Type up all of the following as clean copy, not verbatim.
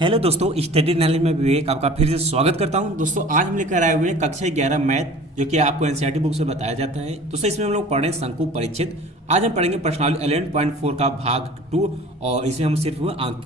Hello दोस्तों, study knowledge में विवेक आपका फिर से स्वागत करता हूं। दोस्तों आज हम लेकर आए हुए हैं कक्षा 11 मैथ, जो कि आपको एनसीईआरटी बुक से बताया जाता है। दोस्तों इसमें हम लोग पढ़ रहे हैं शंकु परिच्छेद। आज हम पढ़ेंगे प्रश्नावली 11.4 का भाग 2 और इसमें हम सिर्फ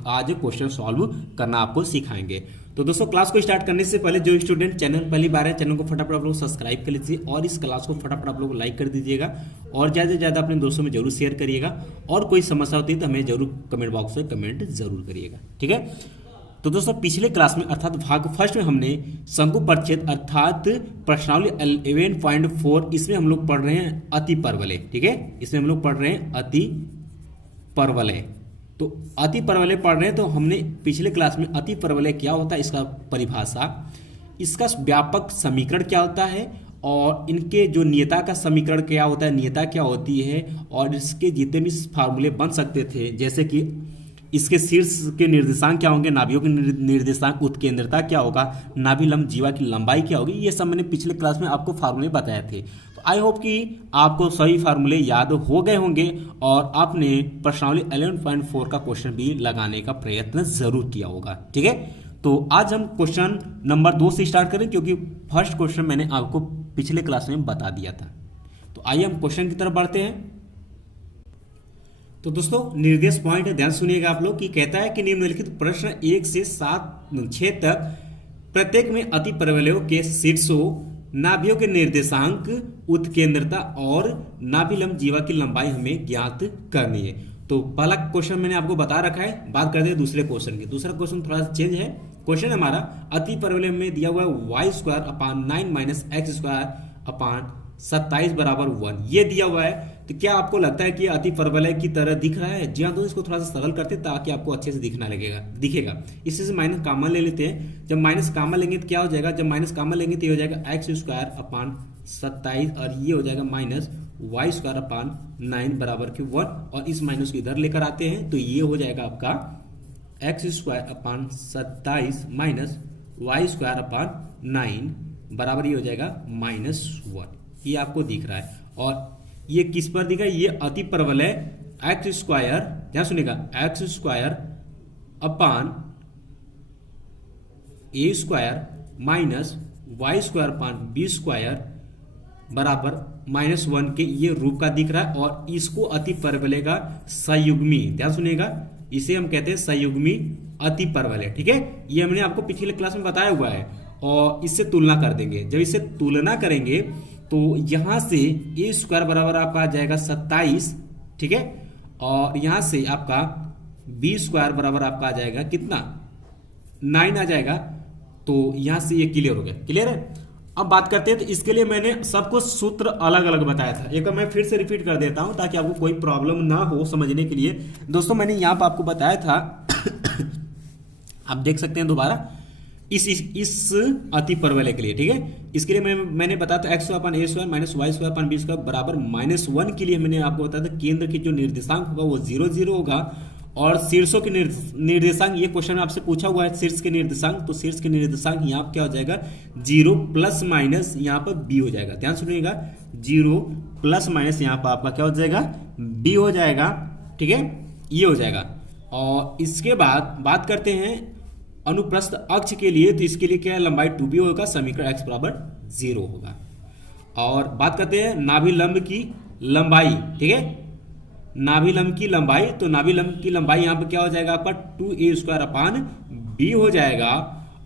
आज क्वेश्चन सॉल्व करना आपको सिखाएंगे। तो दोस्तों क्लास को स्टार्ट करने से पहले जो स्टूडेंट चैनल पहली बार है, चैनल को फटाफट आप लोग सब्सक्राइब कर लीजिए और इस क्लास को फटाफट आप लोग लाइक कर दीजिएगा और ज़्यादा से ज़्यादा अपने दोस्तों में जरूर शेयर करिएगा। और कोई समस्या होती है तो हमें जरूर कमेंट बॉक्स में कमेंट जरूर करिएगा, ठीक है। तो दोस्तों पिछले क्लास में अर्थात भाग फर्स्ट में हमने शंकु परिच्छेद अर्थात प्रश्नावली 11.4 इसमें हम लोग पढ़ रहे हैं अति परवलय, ठीक है। इसमें हम लोग पढ़ रहे हैं अति परवलय। तो अति परवलय पढ़ रहे हैं तो हमने पिछले क्लास में अति परवलय क्या होता है, इसका परिभाषा, इसका व्यापक समीकरण क्या होता है और इनके जो नियता का समीकरण क्या होता है, नियता क्या होती है और इसके जितने भी फार्मूले बन सकते थे, जैसे कि इसके शीर्ष के निर्देशांक क्या होंगे, नाभियों के निर्देशांक, उत्केंद्रता क्या होगा, नाभि लंब जीवा की लंबाई क्या होगी, ये सब मैंने पिछले क्लास में आपको फार्मूले बताए थे। तो आई होप कि आपको सभी फार्मूले याद हो गए होंगे और आपने प्रश्नावली 11.4 का क्वेश्चन भी लगाने का प्रयत्न जरूर किया होगा, ठीक है। तो आज हम क्वेश्चन नंबर 2 से स्टार्ट करें, क्योंकि फर्स्ट क्वेश्चन मैंने आपको पिछले क्लास में बता दिया था। तो आइए हम क्वेश्चन की तरफ बढ़ते हैं। तो दोस्तों निर्देश पॉइंट ध्यान सुनिएगा आप लोग, कि कहता है कि निम्नलिखित प्रश्न 1 से 6 तक प्रत्येक में अति परवलयों के शीर्षों, नाभियों के निर्देशांक, उत्केंद्रता और नाभि लंब जीवा की लंबाई हमें ज्ञात करनी है। तो पहला क्वेश्चन मैंने आपको बता रखा है। बात करते हैं दूसरे क्वेश्चन की। दूसरा क्वेश्चन थोड़ा सा चेंज है। क्वेश्चन हमारा अति परवलय में दिया हुआ है y² - x² 1 ये दिया हुआ है। तो क्या आपको लगता है कि अति परवलय की तरह दिख रहा है? जी हाँ, तो इसको थोड़ा सा सरल करते ताकि आपको अच्छे से दिखेगा। इससे माइनस कामन ले लेते हैं। जब माइनस कामन लेंगे तो क्या हो जाएगा, जब माइनस कामन लेंगे तो ये हो जाएगा x² और ये हो जाएगा -y² बराबर के 1 और इस माइनस को इधर लेकर आते हैं तो ये हो जाएगा आपका x² y² बराबर ये हो जाएगा -1। ये आपको दिख रहा है और ये किस पर दिखा है, ये अति परवलय x², ध्यान सुनिएगा, x² - y² बराबर -1 के ये रूप का दिख रहा है और इसको अति परवलय का संयुग्मी, ध्यान सुनिएगा, इसे हम कहते हैं संयुग्मी अति परवलय, ठीक है। ये हमने आपको पिछले क्लास में बताया हुआ है और इससे तुलना कर देंगे। जब इससे तुलना करेंगे तो यहां से a² बराबर आपका आ जाएगा 27, ठीक है, और यहां से आपका b² बराबर आपका आ जाएगा कितना, 9 आ जाएगा। तो यहां से ये क्लियर हो गया, क्लियर है। अब बात करते हैं, तो इसके लिए मैंने सबको सूत्र अलग अलग बताया था। एक मैं फिर से रिपीट कर देता हूं ताकि आपको कोई प्रॉब्लम ना हो समझने के लिए। दोस्तों मैंने यहां पर आपको बताया था आप देख सकते हैं दोबारा, इस अति परवलय के लिए, ठीक है। इसके लिए मैंने बताया था x² - a² - y² बराबर -1 के लिए मैंने आपको बताया था केंद्र की जो निर्देशांक होगा वो 0 0 होगा और शीर्षों के निर्देशांक, ये क्वेश्चन आपसे पूछा हुआ है शीर्ष के निर्देशांक, तो शीर्ष के निर्देशांक यहाँ क्या हो जाएगा 0 ± यहाँ पर b हो जाएगा। ध्यान सुनिएगा, 0 ± यहाँ पर आपका क्या हो जाएगा b हो जाएगा, ठीक है, ये हो जाएगा। और इसके बाद बात करते हैं अनुप्रस्थ अक्ष के लिए, तो इसके लिए क्या है, लंबाई 2b होगा, समीकरण x बराबर 0 होगा। और बात करते हैं नाभि लंब की लंबाई, ठीक है, नाभि लंब की लंबाई, तो नाभि लंब की लंबाई यहाँ पर क्या हो जाएगा आपका 2a² b हो जाएगा।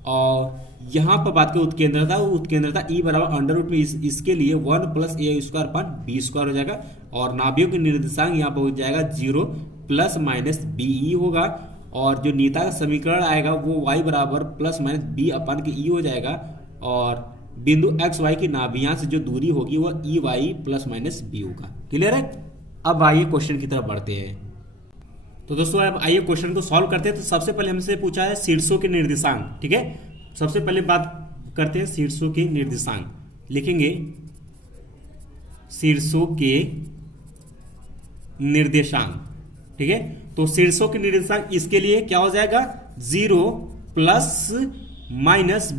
और यहाँ पर बात करें उत्केंद्रता E बराबर √ में इसके लिए 1 + a² b² हो जाएगा और नाभियों के निर्देशांक यहाँ पर हो जाएगा 0 ± be होगा और जो नियता का समीकरण आएगा वो y बराबर ± b के e हो जाएगा और बिंदु x y की नाभियां से जो दूरी होगी वो e y ± b होगा, क्लियर है। अब आइए क्वेश्चन की तरफ बढ़ते हैं। तो दोस्तों अब आइए क्वेश्चन को सॉल्व करते हैं। तो सबसे पहले हमसे पूछा है शीर्षों के निर्देशांक, ठीक है। सबसे पहले बात करते हैं शीर्षों के निर्देशांक, लिखेंगे शीर्षों के निर्देशांक, ठीक है। तो शीर्षों के निर्देशांक इसके लिए क्या हो जाएगा 0 ±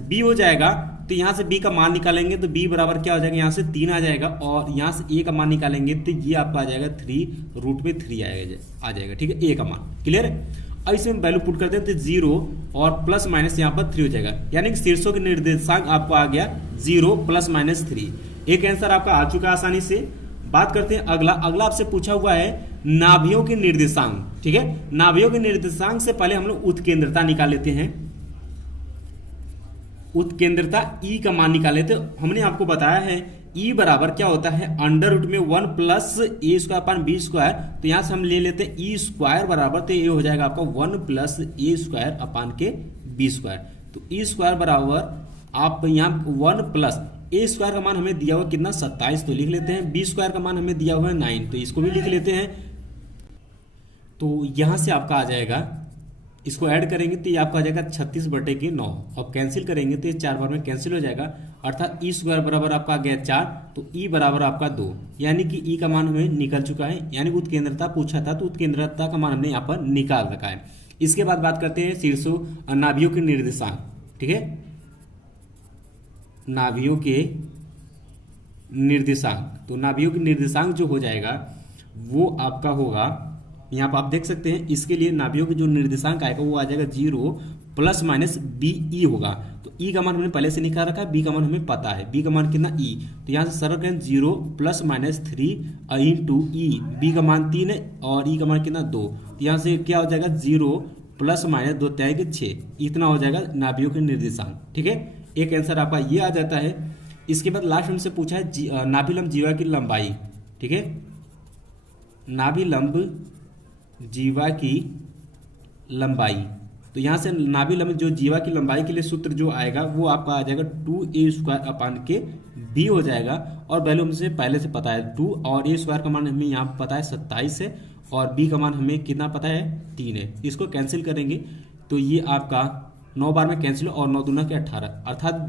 b हो जाएगा। तो यहां से b का मान निकालेंगे तो b बराबर क्या हो जाएगा, यहां से 3 आ जाएगा और यहां से a का मान निकालेंगे तो ये आपका आ जाएगा 3 √3 आ जाएगा, ठीक है, a का मान, क्लियर है। अब इसमें वैल्यू पुट करते हैं तो 0 और प्लस माइनस यहाँ पर 3 हो जाएगा, यानी कि शीर्षों के निर्देशांक आपको आ गया 0 प्लस माइनस 3। एक आंसर आपका आ चुका है आसानी से। बात करते हैं अगला आपसे पूछा हुआ है नाभियों के निर्देशांक। ठीक है, नाभियों के निर्देशांक से पहले हम लोग उत्केंद्रता निकाल लेते हैं। उत्केंद्रता ई का मान निकाले थे, हमने आपको बताया है ई बराबर क्या होता है, अंडर रूट में 1 plus A square upon B square. तो यहां से हम ले लेते हैं ई स्क्वायर बराबर, तो ये हो जाएगा आपका 1 प्लस ए स्क्वायर अपान के बी स्क्वायर। तो ई स्क्वायर बराबर आप यहाँ 1 प्लस ए स्क्वायर का मान हमें दिया हुआ कितना 27, तो लिख लेते हैं। बी स्क्वायर का मान हमें दिया हुआ है 9, तो इसको भी लिख लेते हैं। तो यहां से आपका आ जाएगा, इसको ऐड करेंगे तो ये आपका आ जाएगा 36/9, और कैंसिल करेंगे तो ये 4 बार में कैंसिल हो जाएगा, अर्थात ई स्क्वायर बराबर आपका आ गया 4, तो ई बराबर आपका 2, यानी कि ई का मान हमें निकल चुका है। यानी उत्केंद्रता पूछा था तो उत्केंद्रता का मान हमने यहाँ पर निकाल रखा है। इसके बाद बात करते हैं शीर्षों नाभियों के निर्देशांक। ठीक है, नाभियों के निर्देशांक, तो नाभियों के निर्देशांक जो हो जाएगा वो आपका होगा, यहाँ पर आप देख सकते हैं, इसके लिए नाभियों के जो निर्देशांक आएगा वो आ जाएगा 0 प्लस माइनस बी ई होगा। तो ई का मान हमने पहले से निकाल रखा है, बी का मान हमें पता है, बी का मान कितना ई, तो यहाँ से सरल करें 0 प्लस माइनस 3 इंटू ई, बी का मान 3 है और ई का मान कितना 2, तो यहाँ से क्या हो जाएगा 0 प्लस माइनस 2 त्याग के 6, इतना हो जाएगा नाभियों के निर्देशांक। ठीक है, एक आंसर आपका ये आ जाता है। इसके बाद लास्ट हमसे पूछा है नाभिलंब जीवा की लंबाई। ठीक है, नाभिलंब जीवा की लंबाई, तो यहां से नाभिलंब जो जीवा की लंबाई के लिए सूत्र जो आएगा वो आपका आ जाएगा 2a स्क्वायर अपान के b हो जाएगा, और वैल्यू हमसे पहले से पता है 2, और a स्क्वायर का मान हमें यहाँ पता है 27 है, और b का मान हमें कितना पता है 3 है। इसको कैंसिल करेंगे तो ये आपका 9 बार में कैंसिल, और 9 दूना के 18, अर्थात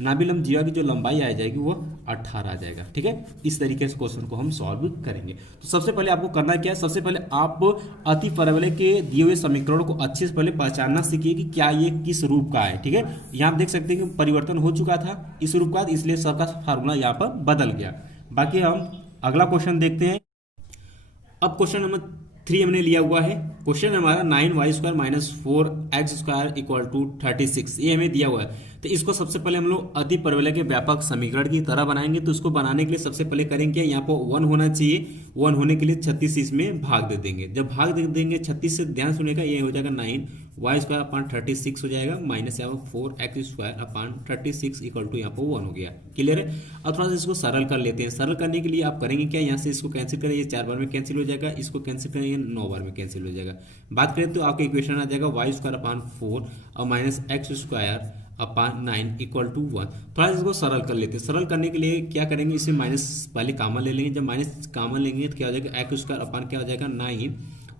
नाभिलंब जीवा की जो लंबाई आ जाएगी वो 18 आ जाएगा। ठीक है, इस तरीके से क्वेश्चन को हम सॉल्व करेंगे। तो सबसे पहले आपको करना क्या है, सबसे पहले आप अति परवलय के दिए हुए समीकरणों को अच्छे से पहले पहचानना सीखिए कि क्या ये किस रूप का है। ठीक है, यहाँ आप देख सकते हैं कि परिवर्तन हो चुका था इस रूप का, इसलिए सबका फार्मूला यहाँ पर बदल गया। बाकी हम अगला क्वेश्चन देखते हैं। अब क्वेश्चन नंबर 3 हमने लिया हुआ है। क्वेश्चन हमारा 9y square minus 4x square equal to 36, ये हमें दिया हुआ है। तो इसको सबसे पहले हम लोग अति परवलय के व्यापक समीकरण की तरह बनाएंगे। तो इसको बनाने के लिए सबसे पहले करेंगे क्या, यहाँ पर 1 होना चाहिए, 1 होने के लिए 36 इसमें भाग दे देंगे। जब भाग दे देंगे 36 से, ध्यान सुनेगा, ये हो जाएगा 9y स्क्वायर अपान 36 हो जाएगा, माइनस यहाँ पर 4x square upon 36 equal to यहाँ पर 1 हो गया। क्लियर है। अब थोड़ा सा इसको सरल कर लेते हैं। सरल करने के लिए आप करेंगे क्या, यहाँ से इसको कैंसिल करें, ये 4 बार में कैंसिल हो जाएगा, इसको कैंसिल करेंगे 9 बार में कैंसिल हो जाएगा। बात करें तो आपका इक्वेशन आ जाएगा y स्क्वायर अपान 4 और minus x square upon 9 equal to 1। थोड़ा सा इसको सरल कर लेते हैं। सरल करने के लिए क्या करेंगे, इसमें माइनस पहले कॉमन ले लेंगे। जब माइनस कॉमन लेंगे तो क्या हो जाएगा, x स्क्वायर अपान क्या हो जाएगा 9,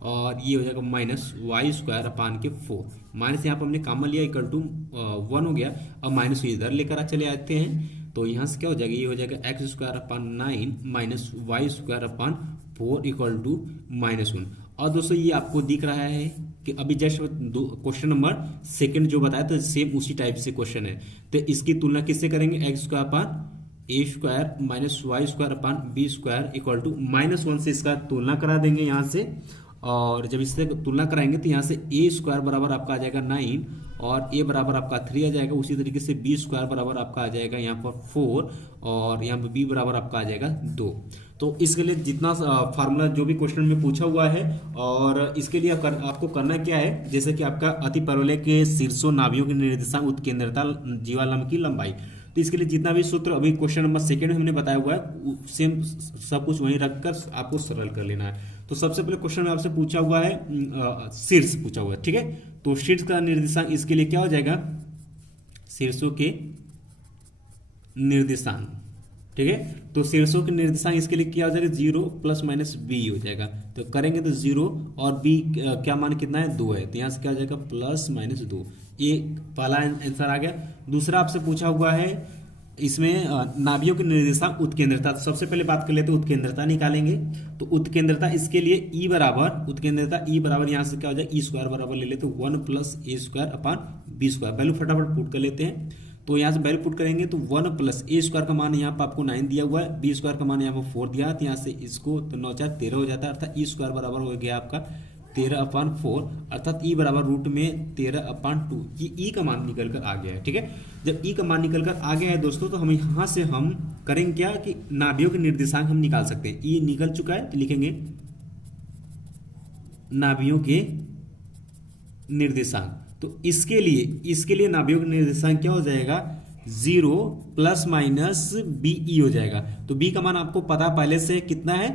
और ये हो जाएगा माइनस y स्क्वायर अपान के 4, माइनस यहाँ पर हमने कॉमन लिया इक्वल टू 1 हो गया। अब माइनस इधर लेकर चले आते हैं, तो यहाँ से क्या हो जाएगा, ये हो जाएगा x square upon 9 minus y square upon 4 equal to -1। और दोस्तों ये आपको दिख रहा है कि अभी जस्ट क्वेश्चन नंबर 2 जो बताया तो सेम उसी टाइप से क्वेश्चन है। तो इसकी तुलना किससे करेंगे, x square upon a square minus y square upon B square equal to -1 से इसका तुलना करा देंगे यहाँ से। और जब इससे तुलना कराएंगे तो यहाँ से ए स्क्वायर बराबर आपका आ जाएगा 9 और ए बराबर आपका 3 आ जाएगा। उसी तरीके से बी स्क्वायर बराबर आपका आ जाएगा यहाँ पर 4 और यहाँ पर बी बराबर आपका आ जाएगा 2। तो इसके लिए जितना फार्मूला जो भी क्वेश्चन में पूछा हुआ है, और इसके लिए आपको करना क्या है, जैसे कि आपका अति परवलय के शीर्षों नाभियों की निर्देशांक उत्केंद्रता जीवालंब की लंबाई, तो इसके लिए जितना भी सूत्र अभी क्वेश्चन नंबर 2 में हमने बताया हुआ है सेम सब कुछ वहीं रखकर आपको सरल कर लेना है। तो सबसे पहले क्वेश्चन में आपसे पूछा हुआ है शीर्ष पूछा हुआ है, ठीक है। तो शीर्ष का निर्देशांक इसके लिए क्या हो जाएगा, शीर्षों के निर्देशांक, ठीक है। तो शीर्षों के निर्देशांक इसके लिए क्या हो जाएगा 0 प्लस माइनस बी हो जाएगा। तो करेंगे तो 0 और बी क्या मान कितना है 2 है, तो यहाँ से क्या हो जाएगा प्लस माइनस 2। ये पहला आंसर आ गया। दूसरा आपसे पूछा हुआ है इसमें नाभियों के निर्देशांक उत्केंद्रता। तो सबसे पहले बात कर लेते हैं उत्केंद्रता निकालेंगे। तो उत्केंद्रता इसके लिए ई बराबर उत्केंद्रता ई बराबर यहाँ से क्या हो जाएगा ई स्क्वायर बराबर ले लेते हैं 1 plus A square upon B square. Value फटाफट पुट कर लेते हैं। तो यहाँ से वैल्यू पुट करेंगे तो 1 प्लस ए स्क्वायर का मान यहाँ पर आपको 9 दिया हुआ है, बी स्क्वायर का मान यहाँ पर 4 दिया, तो यहाँ से इसको तो 9 4 13 हो जाता है, अर्थात ई स्क्वायर बराबर हो गया आपका 13/4 अर्थात ई बराबर रूट में 13/2। ये ई का मान निकल कर आ गया है। ठीक है, जब ई का मान निकल कर आ गया है दोस्तों, तो हम यहाँ से हम करेंगे क्या कि नाभियों के निर्देशांक हम निकाल सकते हैं। ई निकल चुका है तो लिखेंगे नाभियों के निर्देशांक। तो इसके लिए नाभियों का निर्देशांक क्या हो जाएगा, 0 प्लस माइनस बी ई हो जाएगा। तो बी का मान आपको पता पहले से कितना है,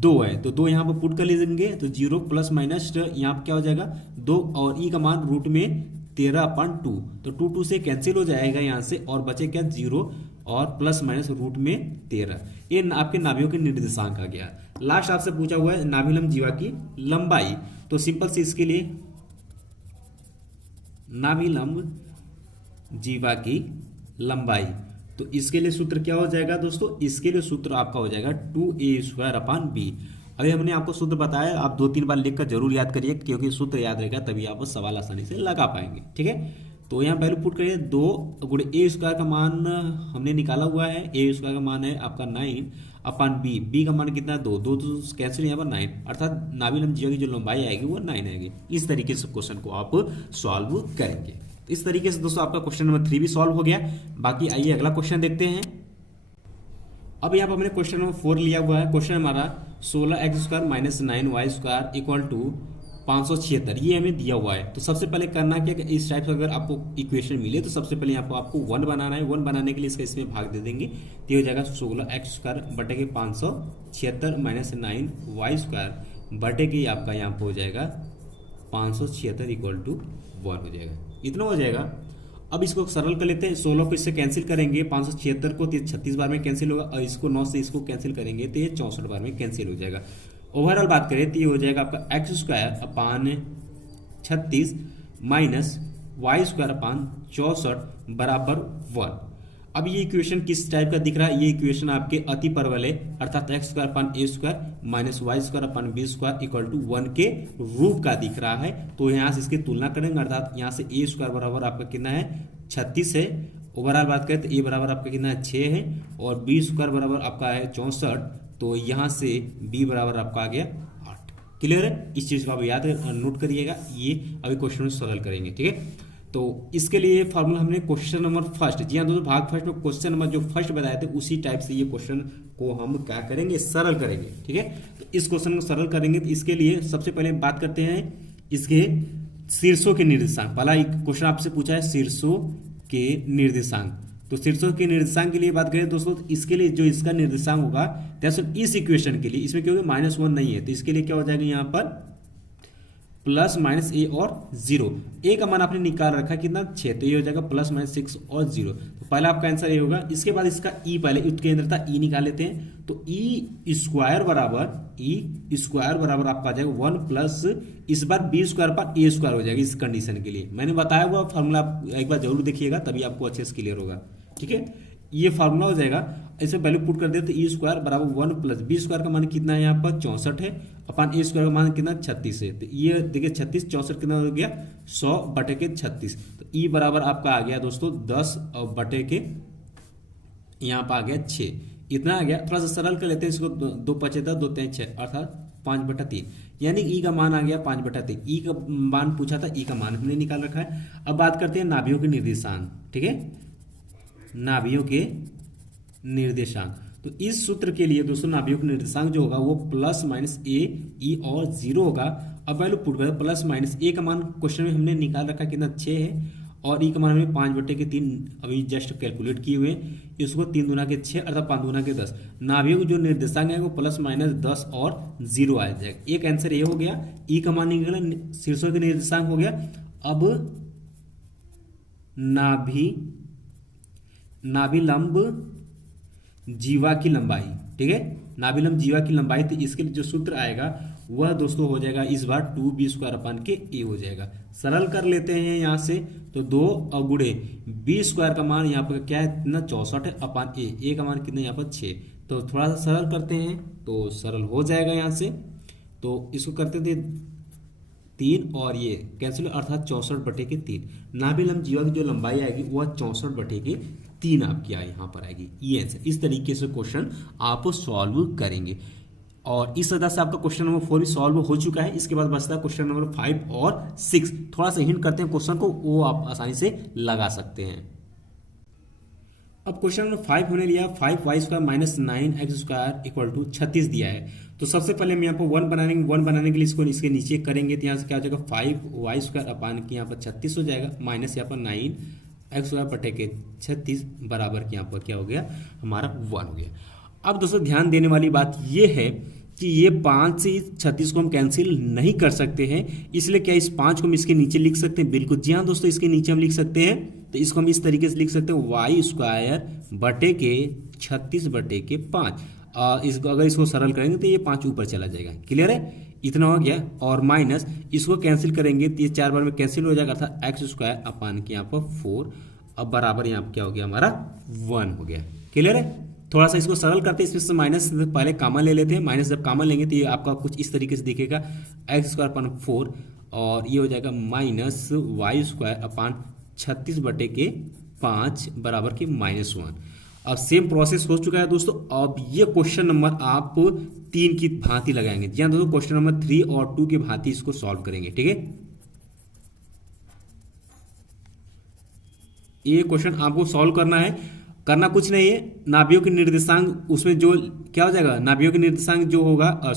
2 है, तो 2 यहाँ पर पुट कर लीजिए। तो 0 प्लस माइनस यहाँ पर क्या हो जाएगा 2, और ई का मान रूट में 13/2, तो 2 से कैंसिल हो जाएगा यहाँ से, और बचे क्या 0 और प्लस माइनस रूट में 13। ये आपके नाभियों के निर्देशांक आ गया। लास्ट आपसे पूछा हुआ है नाभिलंब जीवा की लंबाई। तो सिंपल से इसके लिए नाभिलंब जीवा की लंबाई, तो इसके लिए सूत्र क्या हो जाएगा दोस्तों, इसके लिए सूत्र आपका हो जाएगा 2a²/b। अभी हमने आपको सूत्र बताया, आप 2-3 बार लिखकर जरूर याद करिए, क्योंकि सूत्र याद रहेगा तभी आप सवाल आसानी से लगा पाएंगे। ठीक है, तो यहाँ वैल्यू पुट करिए, 2 × a² का मान हमने निकाला हुआ है। a² का मान है आपका 9/b, b का मान कितना 2 तो कैंसिल यहाँ पर 9, अर्थात नाभिलंब जीवा की जो लंबाई आएगी वो 9 आएगी। इस तरीके से क्वेश्चन को आप सॉल्व करेंगे। इस तरीके से दोस्तों आपका क्वेश्चन नंबर 3 भी सॉल्व हो गया। बाकी आइए अगला क्वेश्चन देखते हैं। अब यहाँ पर हमने क्वेश्चन नंबर 4 लिया हुआ है। क्वेश्चन हमारा 16x² - 9y² = 576, ये हमें दिया हुआ है। तो सबसे पहले करना क्या कि इस टाइप से अगर आपको इक्वेशन मिले तो सबसे पहले यहाँ पर आपको 1 बनाना है। 1 बनाने के लिए इसका इसमें भाग दे देंगे, तो ये हो जाएगा 16x² / 576 - 9y² आपका यहाँ पर हो जाएगा 576 = 1 हो जाएगा। इतना हो जाएगा। अब इसको सरल कर लेते हैं। 16 को इससे कैंसिल करेंगे, 576 को 36 बार में कैंसिल होगा, और इसको 9 से इसको कैंसिल करेंगे तो ये 64 बार में कैंसिल हो जाएगा। ओवरऑल बात करें तो ये हो जाएगा आपका x² / 36 माइनस y² / 64 बराबर 1। अब ये इक्वेशन किस टाइप का दिख रहा है, ये इक्वेशन आपके अति परवल है, अर्थात x² a² minus y² b² = 1 के रूप का दिख रहा है। तो यहाँ से इसकी तुलना करेंगे, अर्थात यहाँ से a² बराबर आपका कितना है 36 है। ओवरऑल बात करें तो a बराबर आपका कितना है 6 है, और b² बराबर आपका है 64, तो यहाँ से b बराबर आपका आ गया 8। क्लियर है, इस चीज़ को आप याद नोट करिएगा। ये अभी क्वेश्चन में सरल करेंगे। ठीक है, तो इसके लिए फार्मूला हमने क्वेश्चन नंबर फर्स्ट, जी हाँ दोस्तों, भाग फर्स्ट में क्वेश्चन नंबर जो फर्स्ट बताए थे उसी टाइप से ये क्वेश्चन को हम क्या करेंगे, सरल करेंगे। ठीक है, तो इस क्वेश्चन को सरल करेंगे तो इसके लिए सबसे पहले बात करते हैं इसके शीर्षों के निर्देशांक। पहला क्वेश्चन आपसे पूछा है शीर्षों के निर्देशांक। तो शीर्षों के निर्देशांक के लिए बात करें दोस्तों, तो इसके लिए जो इसका निर्देशांक होगा दरअसल इस इक्वेशन के लिए, इसमें क्योंकि -1 नहीं है तो इसके लिए क्या हो जाएगा यहाँ पर प्लस माइनस a और 0। a का मान आपने निकाल रखा है कितना 6, तो ये हो जाएगा प्लस माइनस 6 और 0। तो पहला आपका आंसर ये होगा। इसके बाद इसका e, पहले उत्केंद्रता e निकाल लेते हैं। तो e² बराबर आपका आ जाएगा 1 प्लस इस बार b² पर a² हो जाएगा। इस कंडीशन के लिए मैंने बताया हुआ फार्मूला आप एक बार जरूर देखिएगा, तभी आपको अच्छे से क्लियर होगा। ठीक है, ये फार्मूला हो जाएगा। ऐसे वैल्यू पुट कर देते e² बराबर 1 प्लस b² का मान कितना है यहाँ पर 64 है, अपन a² का मान कितना 36 है। तो ये देखिए 36 64 कितना हो गया 100/36। तो e बराबर आपका आ गया दोस्तों 10 बटे के यहाँ पर आ गया 6, इतना आ गया। थोड़ा सा सरल कर लेते हैं इसको, 2 × 5 = 2 × 3 = 6, अर्थात 5/3, यानी e का मान आ गया 5/3। e का मान पूछा था, e का मान हमने निकाल रखा है। अब बात करते हैं नाभियों के निर्देशांक। ठीक है, नाभियों के निर्देशांक, तो इस सूत्र के लिए दोस्तों नाभियों का निर्देशांक जो होगा वो प्लस माइनस a, e और 0 होगा। अब वैल्यू पुट करें, प्लस माइनस a का मान क्वेश्चन में हमने निकाल रखा कितना 6 है, और e का मान हमने 5/3 अभी जस्ट कैलकुलेट किए हुए। इसको 3 दूना के 6 अर्थात 5 दूना के 10। नाभियों का जो निर्देशांक है वो प्लस माइनस 10 और 0 आ जाएगा। एक आंसर ये हो गया, e का मान निकला, शीर्षों के निर्देशांक हो गया। अब नाभिलंब जीवा की लंबाई। ठीक है, नाभिलंब जीवा की लंबाई, तो इसके लिए जो सूत्र आएगा वह दोस्तों हो जाएगा इस बार 2b² a हो जाएगा। सरल कर लेते हैं यहाँ से, तो 2 गुणे b² का मान यहाँ पर क्या है इतना 64 है अपन a का मान कितना यहाँ पर 6। तो थोड़ा सा सरल करते हैं तो सरल हो जाएगा यहाँ से। तो इसको करते थे 3 और ये कैंसिल, अर्थात 64/3। नाभिलंब जीवा की जो लंबाई आएगी वह 64/3 आपकी यहाँ पर आएगी। ये आंसर, इस तरीके से क्वेश्चन आप सॉल्व करेंगे। और इस वजह से आपका क्वेश्चन नंबर 4 भी सॉल्व हो चुका है। इसके बाद बचता है क्वेश्चन नंबर 5 और 6। थोड़ा सा हिंट करते हैं क्वेश्चन को, वो आप आसानी से लगा सकते हैं। अब क्वेश्चन नंबर 5 होने लिया 5y² minus 9x² equal to 36 दिया है। तो सबसे पहले हम यहाँ पर 1 बनाने के लिए इसको इसके नीचे करेंगे, तो यहाँ से क्या हो जाएगा 5y² अपान की यहाँ पर 36 हो जाएगा, माइनस यहाँ पर 9x² बटे के 36 बराबर के यहाँ पर क्या हो गया हमारा 1 हो गया। अब दोस्तों ध्यान देने वाली बात ये है कि ये 5 से 36 को हम कैंसिल नहीं कर सकते हैं, इसलिए क्या इस 5 को हम इसके नीचे लिख सकते हैं? बिल्कुल जी हाँ दोस्तों, इसके नीचे हम लिख सकते हैं। तो इसको हम इस तरीके से लिख सकते हैं y² बटे के 36 बटे के 5। इसको अगर इसको सरल करेंगे तो ये 5 ऊपर चला जाएगा। क्लियर है? इतना हो गया। और माइनस इसको कैंसिल करेंगे तो ये 4 बार में कैंसिल हो जाएगा, अर्थात x² अपान के यहाँ पर 4। अब बराबर यहाँ पर क्या हो गया हमारा 1 हो गया। क्लियर है? थोड़ा सा इसको सरल करते हैं, इसमें से माइनस पहले कॉमन ले लेते हैं। माइनस जब कॉमन लेंगे तो ये आपका कुछ इस तरीके से दिखेगा x² अपान 4 और ये हो जाएगा माइनस y² अपान 36 बटे के 5 बराबर के -1। अब सेम प्रोसेस हो चुका है दोस्तों। अब ये क्वेश्चन नंबर आप 3 की भांति लगाएंगे। जी हाँ दोस्तों, क्वेश्चन नंबर 3 और 2 की भांति इसको सॉल्व करेंगे। ठीक है, ये क्वेश्चन आपको सॉल्व करना है। करना कुछ नहीं है, नाभियों के निर्देशांक उसमें जो क्या हो जाएगा, नाभियों के निर्देशांक जो होगा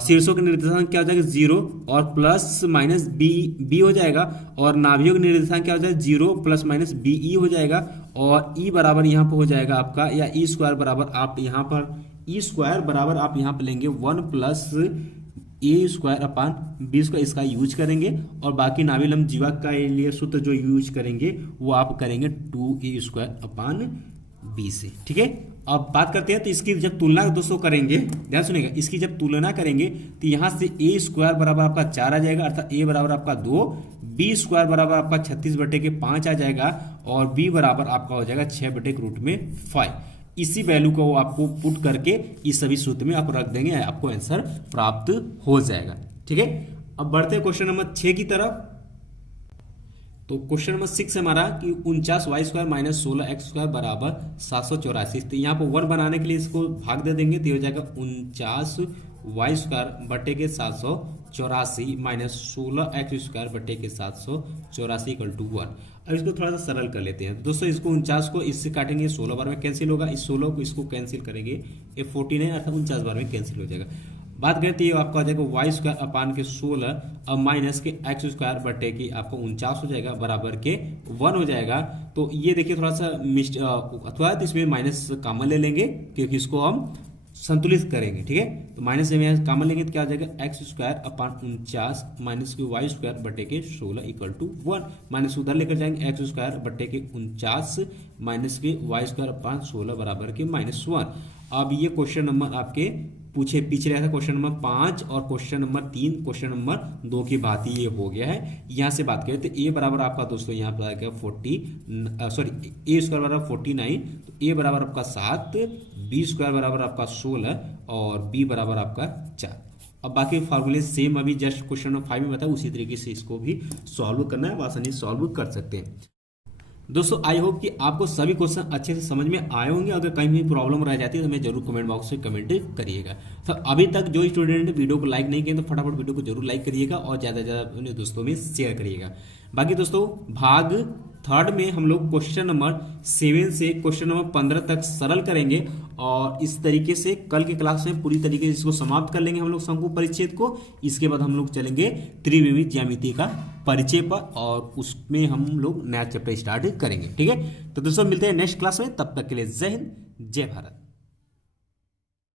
शीर्षों के निर्देशांक क्या हो जाएगा 0 और प्लस माइनस बी हो जाएगा। और नाभियों के निर्देशांक क्या हो जाएगा 0 प्लस माइनस BE हो जाएगा। और E बराबर यहाँ पर हो जाएगा आपका, या E² बराबर आप यहाँ पर E² बराबर आप यहाँ पर लेंगे 1 प्लस A² अपान B², इसका यूज करेंगे। और बाकी नाभिक लंब जीवा का लिए सूत्र जो यूज करेंगे वो आप करेंगे 2A² अपान B से। ठीक है, अब बात करते हैं तो इसकी जब तुलना दोस्तों करेंगे, ध्यान सुनिएगा, इसकी जब तुलना करेंगे तो यहाँ से A² बराबर आपका 4 आ जाएगा, अर्थात A बराबर आपका 2, B² बराबर आपका 36 बटे के 5 आ जाएगा और B बराबर आपका हो जाएगा 6 बटे के रूट में 5। इसी वैल्यू को आपको पुट करके इस सभी सूत्र में आप रख देंगे, आपको आंसर प्राप्त हो जाएगा। ठीक है, अब बढ़ते हैं क्वेश्चन नंबर 6 की तरफ। तो क्वेश्चन नंबर 6 हमारा कि 49y² माइनस 16x² बराबर 784। तो यहाँ पर 1 बनाने के लिए इसको भाग दे देंगे तो हो जाएगा 49y² बटे के 784 माइनस 16x² बटे के 784 इक्वल टू 1। अब इसको थोड़ा सा सरल कर लेते हैं दोस्तों। इसको 49 को इससे काटेंगे, 16 बार में कैंसिल होगा। इस 16 को इसको कैंसिल करेंगे, ये 49 अर्थात 49 बार में कैंसिल हो जाएगा। बात करते हैं आपका हो जाएगा y² अपान के 16 अब माइनस के x² बटे की आपको 49 हो जाएगा बराबर के 1 हो जाएगा। तो ये देखिए थोड़ा सा अथवा तो इसमें माइनस कॉमन ले लेंगे क्योंकि इसको हम संतुलित करेंगे। ठीक है, तो माइनस में कॉमन लेंगे तो क्या हो जाएगा x² अपान 49 माइनस के y² बटे के 16 इक्वल टू 1। माइनस उधर लेकर जाएंगे x² बटे के 49 माइनस के y² अपान 16 बराबर के -1। अब ये क्वेश्चन नंबर आपके पीछे रहा था क्वेश्चन नंबर 5 और क्वेश्चन नंबर 3 क्वेश्चन नंबर 2 की बात ये हो गया है। यहाँ से बात करें तो A बराबर आपका दोस्तों यहाँ पर आएगा A² बराबर 49, तो A बराबर आपका 7, B² बराबर आपका 16 और B बराबर आपका 4। अब बाकी फार्मूले सेम अभी जस्ट क्वेश्चन नंबर 5 में बताया, उसी तरीके से इसको भी सॉल्व करना है, आसानी से सॉल्व कर सकते हैं। दोस्तों आई होप कि आपको सभी क्वेश्चन अच्छे से समझ में आए होंगे। अगर कहीं भी प्रॉब्लम रह जाती है तो हमें जरूर कमेंट बॉक्स में कमेंट करिएगा। तो अभी तक जो स्टूडेंट वीडियो को लाइक नहीं किए तो फटाफट वीडियो को जरूर लाइक करिएगा और ज़्यादा से ज़्यादा अपने दोस्तों में शेयर करिएगा। बाकी दोस्तों भाग 3 में हम लोग क्वेश्चन नंबर 7 से क्वेश्चन नंबर 15 तक सरल करेंगे और इस तरीके से कल के क्लास में पूरी तरीके से इसको समाप्त कर लेंगे हम लोग शंकु परिच्छेद को। इसके बाद हम लोग चलेंगे त्रिविमीय ज्यामिति का परिचय पर और उसमें हम लोग नया चैप्टर स्टार्ट करेंगे। ठीक है, तो दोस्तों मिलते हैं नेक्स्ट क्लास में, तब तक के लिए जय हिंद जय भारत।